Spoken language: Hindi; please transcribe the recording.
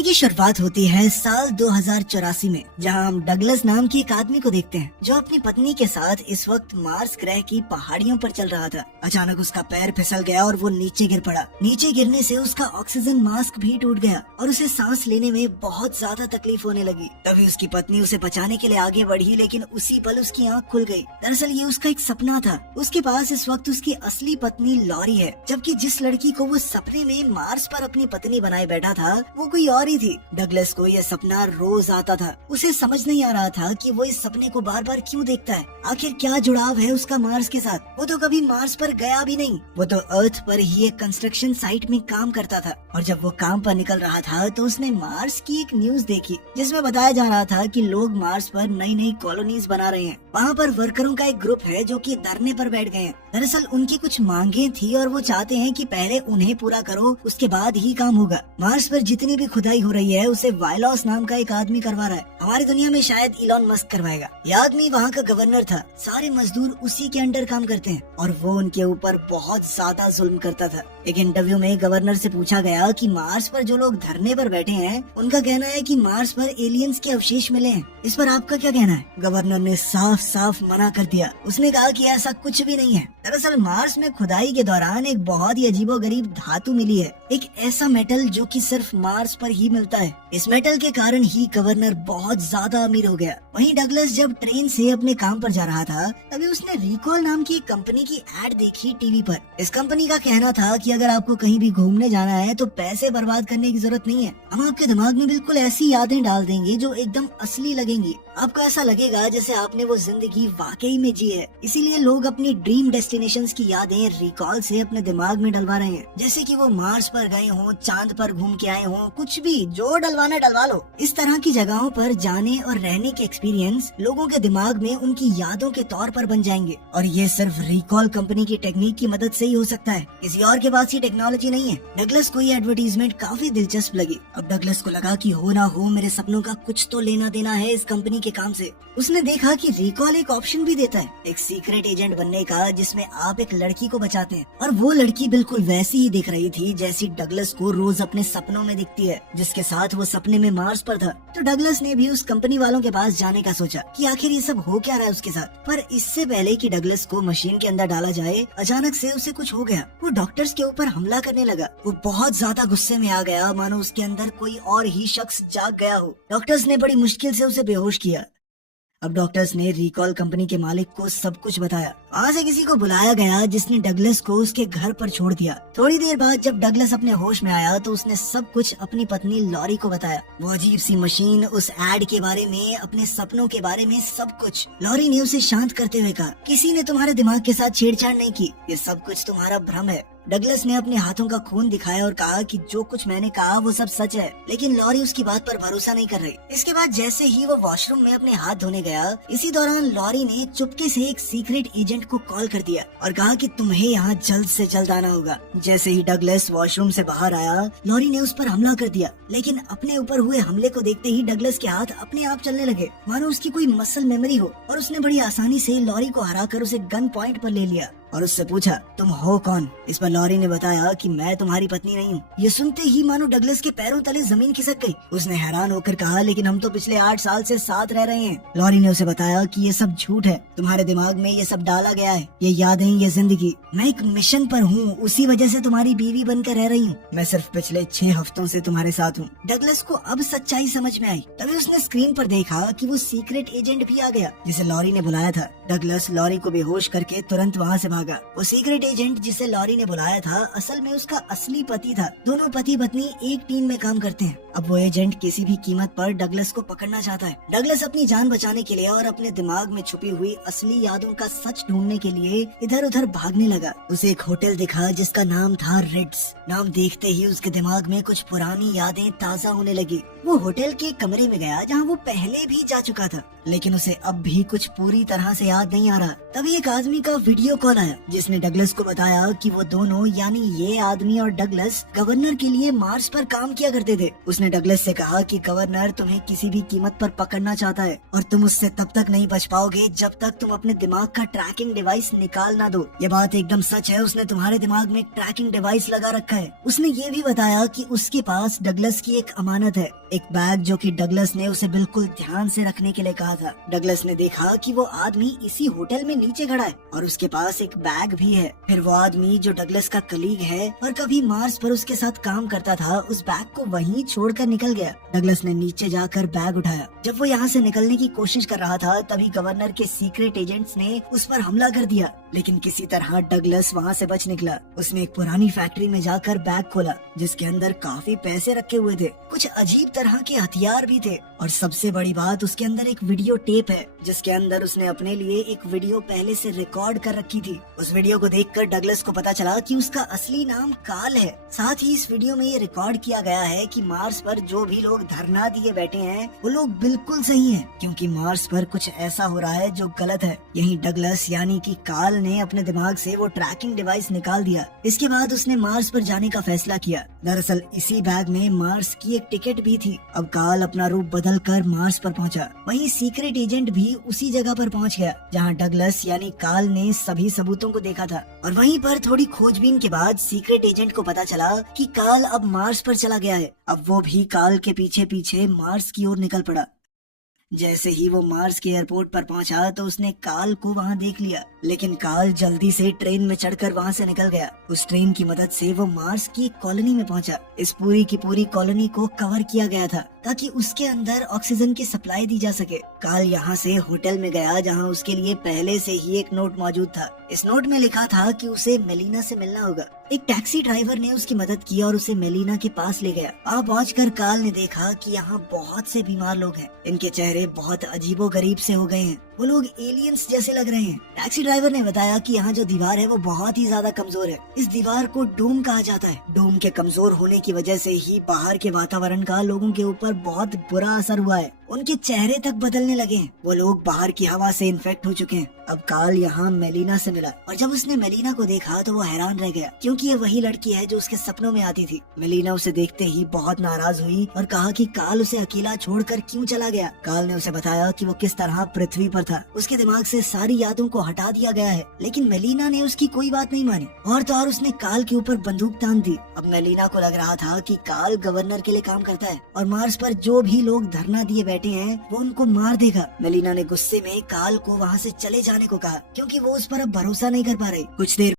कहानी की शुरुआत होती है साल 2084 में, जहां हम डगलस नाम की एक आदमी को देखते हैं जो अपनी पत्नी के साथ इस वक्त मार्स ग्रह की पहाड़ियों पर चल रहा था। अचानक उसका पैर फिसल गया और वो नीचे गिर पड़ा। नीचे गिरने से उसका ऑक्सीजन मास्क भी टूट गया और उसे सांस लेने में बहुत ज्यादा तकलीफ होने लगी। तभी उसकी पत्नी उसे बचाने के लिए आगे बढ़ी, लेकिन उसी पल उसकी आंख खुल गई। दरअसल ये उसका एक सपना था। उसके पास इस वक्त उसकी असली पत्नी लॉरी है, जबकि जिस लड़की को वो सपने में मार्स पर अपनी पत्नी बनाए बैठा था वो कोई और ही थी। डगलस को यह सपना रोज आता था। उसे समझ नहीं आ रहा था कि वो इस सपने को बार बार क्यों देखता है। आखिर क्या जुड़ाव है उसका मार्स के साथ। वो तो कभी मार्स पर गया भी नहीं, वो तो अर्थ पर ही एक कंस्ट्रक्शन साइट में काम करता था। और जब वो काम पर निकल रहा था तो उसने मार्स की एक न्यूज देखी, जिसमें बताया जा रहा था कि लोग मार्स पर नई नई कॉलोनीज बना रहे हैं। वहाँ पर वर्करों का एक ग्रुप है जो कि धरने पर बैठ गए हैं। दरअसल उनकी कुछ मांगे थी और वो चाहते हैं कि पहले उन्हें पूरा करो, उसके बाद ही काम होगा। मार्स पर जितनी भी खुदाई हो रही है उसे वायलॉस नाम का एक आदमी करवा रहा है। हमारी दुनिया में शायद इलॉन मस्क करवाएगा। यह आदमी वहाँ का गवर्नर था। सारे मजदूर उसी के अंडर काम करते हैं और वो उनके ऊपर बहुत ज्यादा जुल्म करता था। एक इंटरव्यू में गवर्नर से पूछा गया कि मार्स पर जो लोग धरने पर बैठे हैं उनका कहना है कि मार्स पर एलियंस के अवशेष मिले हैं। इस पर आपका क्या कहना है? गवर्नर ने साफ साफ मना कर दिया। उसने कहा कि ऐसा कुछ भी नहीं है। दरअसल मार्स में खुदाई के दौरान एक बहुत ही अजीबोगरीब धातु मिली है, एक ऐसा मेटल जो कि सिर्फ मार्स पर ही मिलता है। इस मेटल के कारण ही गवर्नर बहुत ज्यादा अमीर हो गया। वहीं डगलस जब ट्रेन से अपने काम पर जा रहा था तभी उसने रिकॉल नाम की कंपनी की एड देखी टीवी पर। इस कंपनी का कहना था कि अगर आपको कहीं भी घूमने जाना है तो पैसे बर्बाद करने की जरूरत नहीं है। हम आपके दिमाग में बिल्कुल ऐसी यादें डाल देंगे जो एकदम असली लगेंगी। आपको ऐसा लगेगा जैसे आपने वो जिंदगी वाकई में जी है। इसीलिए लोग अपनी ड्रीम डेस्टिनेशंस की यादें रिकॉल से अपने दिमाग में डलवा रहे हैं, जैसे कि वो मार्स पर गए हों, चांद पर घूम के आए हों, कुछ भी जो डलवाना डलवा लो। इस तरह की जगहों पर जाने और रहने के एक्सपीरियंस लोगों के दिमाग में उनकी यादों के तौर पर बन जाएंगे और ये सिर्फ रिकॉल कंपनी की टेक्निक की मदद से ही हो सकता है। किसी और के पास ये टेक्नोलॉजी नहीं है। डगलस को ये एडवर्टीजमेंट काफी दिलचस्प लगी। अब डगलस को लगा कि हो ना हो मेरे सपनों का कुछ तो लेना देना है इस कंपनी के काम से। उसने देखा कि रिकॉल एक ऑप्शन भी देता है, एक सीक्रेट एजेंट बनने का, जिसमें आप एक लड़की को बचाते हैं। और वो लड़की बिल्कुल वैसी ही दिख रही थी जैसी डगलस को रोज अपने सपनों में दिखती है, जिसके साथ वो सपने में मार्स पर था। तो डगलस ने भी उस कंपनी वालों के पास जाने का सोचा कि आखिर ये सब हो क्या रहा है उसके साथ। पर इससे पहले कि डगलस को मशीन के अंदर डाला जाए, अचानक से उसे कुछ हो गया। वो डॉक्टर्स के ऊपर हमला करने लगा। वो बहुत ज्यादा गुस्से में आ गया, मानो उसके अंदर कोई और ही शख्स जाग गया हो। डॉक्टर्स ने बड़ी मुश्किल से उसे बेहोश किया। अब डॉक्टर्स ने रिकॉल कंपनी के मालिक को सब कुछ बताया। वहाँ से किसी को बुलाया गया जिसने डगलस को उसके घर पर छोड़ दिया। थोड़ी देर बाद जब डगलस अपने होश में आया तो उसने सब कुछ अपनी पत्नी लॉरी को बताया। वो अजीब सी मशीन, उस एड के बारे में, अपने सपनों के बारे में, सब कुछ। लॉरी ने उसे शांत करते हुए कहा, किसी ने तुम्हारे दिमाग के साथ छेड़छाड़ नहीं की, ये सब कुछ तुम्हारा भ्रम है। डगलस ने अपने हाथों का खून दिखाया और कहा कि जो कुछ मैंने कहा वो सब सच है, लेकिन लॉरी उसकी बात पर भरोसा नहीं कर रही। इसके बाद जैसे ही वो वॉशरूम में अपने हाथ धोने गया, इसी दौरान लॉरी ने चुपके से एक सीक्रेट एजेंट को कॉल कर दिया और कहा कि तुम्हें यहाँ जल्द से जल्द आना होगा। जैसे ही डगलस वॉशरूम से बाहर आया, लॉरी ने उस पर हमला कर दिया, लेकिन अपने ऊपर हुए हमले को देखते ही डगलस के हाथ अपने आप चलने लगे, मानो उसकी कोई मसल मेमोरी हो, और उसने बड़ी आसानी से लॉरी को हराकर उसे गन पॉइंट पर ले लिया और उससे पूछा, तुम हो कौन? इस पर लॉरी ने बताया कि मैं तुम्हारी पत्नी नहीं हूँ। ये सुनते ही मानो डगलस के पैरों तले जमीन खिसक गई। उसने हैरान होकर कहा, लेकिन हम तो पिछले 8 साल से साथ रह रहे हैं। लॉरी ने उसे बताया कि ये सब झूठ है, तुम्हारे दिमाग में ये सब डाला गया है, ये यादें, ये जिंदगी। मैं एक मिशन पर हूँ, उसी वजह से तुम्हारी बीवी बनकर रह रही हूँ। मैं सिर्फ पिछले 6 हफ्तों से तुम्हारे साथ हूँ। डगलस को अब सच्चाई समझ में आई। तभी उसने स्क्रीन पर देखा कि वो सीक्रेट एजेंट भी आ गया जिसे लॉरी ने बुलाया था। डगलस लॉरी को बेहोश करके तुरंत वहाँ से भागा। वो सीक्रेट एजेंट जिसे लॉरी ने बुलाया था असल में उसका असली पति था। दोनों पति पत्नी एक टीम में काम करते हैं। अब वो एजेंट किसी भी कीमत पर डगलस को पकड़ना चाहता है। डगलस अपनी जान बचाने के लिए और अपने दिमाग में छुपी हुई असली यादों का सच ढूंढने के लिए इधर उधर भागने लगा। उसे एक होटल दिखा जिसका नाम था रिट्स। नाम देखते ही उसके दिमाग में कुछ पुरानी यादें ताजा होने लगी। वो होटल के कमरे में गया जहाँ वो पहले भी जा चुका था, लेकिन उसे अब भी कुछ पूरी तरह से याद नहीं आ रहा। तभी एक आदमी का वीडियो कॉल आया आया जिसने डगलस को बताया कि वो दोनों यानी ये आदमी और डगलस गवर्नर के लिए मार्स पर काम किया करते थे। उसने डगलस से कहा कि गवर्नर तुम्हें किसी भी कीमत पर पकड़ना चाहता है और तुम उससे तब तक नहीं बच पाओगे जब तक तुम अपने दिमाग का ट्रैकिंग डिवाइस निकाल ना दो। ये बात एकदम सच है, उसने तुम्हारे दिमाग में एक ट्रैकिंग डिवाइस लगा रखा है। उसने ये भी बताया कि उसके पास डगलस की एक अमानत है, एक बैग जो कि डगलस ने उसे बिल्कुल ध्यान से रखने के लिए कहा था। डगलस ने देखा कि वो आदमी इसी होटल में नीचे खड़ा है और उसके पास एक बैग भी है। फिर वो आदमी जो डगलस का कलीग है और कभी मार्स पर उसके साथ काम करता था, उस बैग को वहीं छोड़कर निकल गया। डगलस ने नीचे जाकर बैग उठाया। जब वो यहाँ से निकलने की कोशिश कर रहा था तभी गवर्नर के सीक्रेट एजेंट्स ने उस पर हमला कर दिया, लेकिन किसी तरह डगलस वहाँ से बच निकला। उसने एक पुरानी फैक्ट्री में जाकर बैग खोला जिसके अंदर काफी पैसे रखे हुए थे, कुछ अजीब तरह के हथियार भी थे और सबसे बड़ी बात उसके अंदर एक वीडियो टेप है जिसके अंदर उसने अपने लिए एक वीडियो पहले से रिकॉर्ड कर रखी थी। उस वीडियो को देखकर डगलस को पता चला कि उसका असली नाम काल है। साथ ही इस वीडियो में ये रिकॉर्ड किया गया है कि मार्स पर जो भी लोग धरना दिए बैठे हैं वो लोग बिल्कुल सही हैं, क्योंकि मार्स पर कुछ ऐसा हो रहा है जो गलत है। यही डगलस यानी कि काल ने अपने दिमाग से वो ट्रैकिंग डिवाइस निकाल दिया। इसके बाद उसने मार्स पर जाने का फैसला किया। दरअसल इसी बैग में मार्स की एक टिकट भी थी। अब काल अपना रूप बदल कर मार्स पर पहुंचा। वहीं सीक्रेट एजेंट भी उसी जगह पर पहुंच गया जहां डगलस यानी काल ने सभी सबूतों को देखा था। और वहीं पर थोड़ी खोजबीन के बाद सीक्रेट एजेंट को पता चला कि काल अब मार्स पर चला गया है। अब वो भी काल के पीछे पीछे मार्स की ओर निकल पड़ा। जैसे ही वो मार्स के एयरपोर्ट पर पहुंचा तो उसने काल को वहां देख लिया, लेकिन काल जल्दी से ट्रेन में चढ़कर वहां से निकल गया। उस ट्रेन की मदद से वो मार्स की कॉलोनी में पहुंचा। इस पूरी की पूरी कॉलोनी को कवर किया गया था ताकि उसके अंदर ऑक्सीजन की सप्लाई दी जा सके। काल यहाँ से होटल में गया जहाँ उसके लिए पहले से ही एक नोट मौजूद था। इस नोट में लिखा था कि उसे मेलिना से मिलना होगा। एक टैक्सी ड्राइवर ने उसकी मदद की और उसे मेलिना के पास ले गया। वहाँ पहुंचकर काल ने देखा कि यहाँ बहुत से बीमार लोग हैं। इनके चेहरे बहुत अजीबोगरीब से हो गए हैं, वो लोग एलियंस जैसे लग रहे हैं। टैक्सी ड्राइवर ने बताया कि यहाँ जो दीवार है वो बहुत ही ज्यादा कमजोर है। इस दीवार को डोम कहा जाता है। डोम के कमजोर होने की वजह से ही बाहर के वातावरण का लोगों के ऊपर बहुत बुरा असर हुआ है। उनके चेहरे तक बदलने लगे हैं। वो लोग बाहर की हवा से इन्फेक्ट हो चुके हैं। अब काल यहाँ मेलिना से मिला और जब उसने मेलिना को देखा तो वो हैरान रह गया, क्योंकि ये वही लड़की है जो उसके सपनों में आती थी। मेलिना उसे देखते ही बहुत नाराज हुई और कहा कि काल उसे अकेला छोड़कर क्यों चला गया। काल ने उसे बताया कि वो किस तरह पृथ्वी पर था। उसके दिमाग से सारी यादों को हटा दिया गया है, लेकिन मेलिना ने उसकी कोई बात नहीं मानी और तो और उसने काल के ऊपर बंदूक तान दी। अब मेलिना को लग रहा था कि काल गवर्नर के लिए काम करता है और मार्स पर जो भी लोग धरना दिए बैठे हैं वो उनको मार देगा। मेलिना ने गुस्से में काल को वहाँ से चले जाने को कहा, क्योंकि वो उस पर अब भरोसा नहीं कर पा रही। कुछ देर